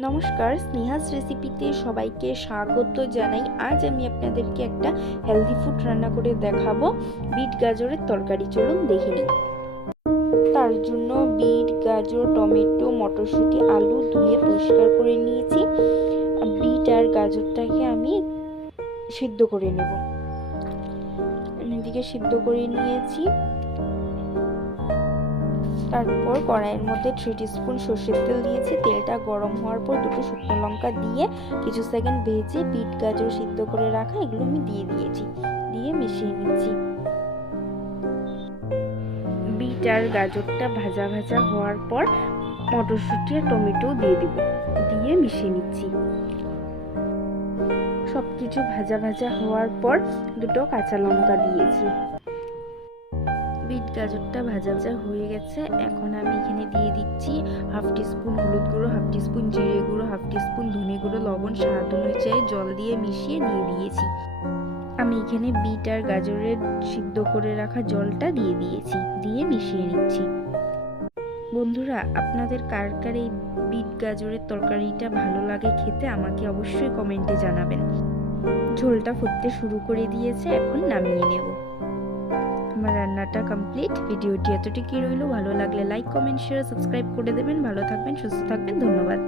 নমস্কার, স্নেহাস রেসিপিতে সবাইকে স্বাগত জানাই। আজ আমি আপনাদেরকে একটা হেলদি ফুড রান্না করে দেখাবো। বিট গাজরের তরকারি, চলুন দেখে নিই। তার জন্য বিট, গাজর, টমেটো, মটরশুঁটি, আলু ধুয়ে পরিষ্কার করে নিয়েছি। বিট আর গাজরটাকে আমি সিদ্ধ করে নেব। এদিকে সিদ্ধ করে নিয়েছি। তারপর কড়াইয়ের মধ্যে থ্রি স্পুন সর্ষের তেল দিয়েছি। তেলটা গরম হওয়ার পর দুটো শুকনো লঙ্কা দিয়ে কিছু সেকেন্ড ভেজে বিট গাজর সিদ্ধ করে রাখা এগুলো আমি দিয়ে দিয়েছি। দিয়ে মিশিয়ে নিচ্ছি। বিট আর গাজরটা ভাজা ভাজা হওয়ার পর মটরশুঁটি আর টমেটো দিয়ে দিব। দিয়ে মিশিয়ে নিচ্ছি। সব কিছু ভাজা ভাজা হওয়ার পর দুটো কাঁচা লঙ্কা দিয়েছি। গাজরটা ভাজা ভাজা হয়ে গেছে। এখন আমি এখানে দিয়ে দিচ্ছি হাফ টিস্পুন হলুদ গুঁড়ো, হাফ টিস্পুন জিরে গুঁড়ো, হাফ টিস্পুন ধনে গুঁড়ো, লবণ, স্বাদ অনুযায়ী জল দিয়ে মিশিয়ে দিয়ে দিয়েছি। আমি এখানে বিট আর গাজরের সিদ্ধ করে রাখা জলটা দিয়ে দিয়েছি, দিয়ে মিশিয়ে নিচ্ছি। বন্ধুরা, আপনাদের কার কার এই বিট গাজরের তরকারিটা ভালো লাগে খেতে আমাকে অবশ্যই কমেন্টে জানাবেন। ঝোলটা ফুটতে শুরু করে দিয়েছে, এখন নামিয়ে নেব। রান্নাটা কমপ্লিট ভিডিওটি এতটুকুই রইল। ভালো লাগলে লাইক কমেন্ট শেয়ার সাবস্ক্রাইব করে দেবেন। ভালো থাকবেন, সুস্থ থাকবেন। ধন্যবাদ।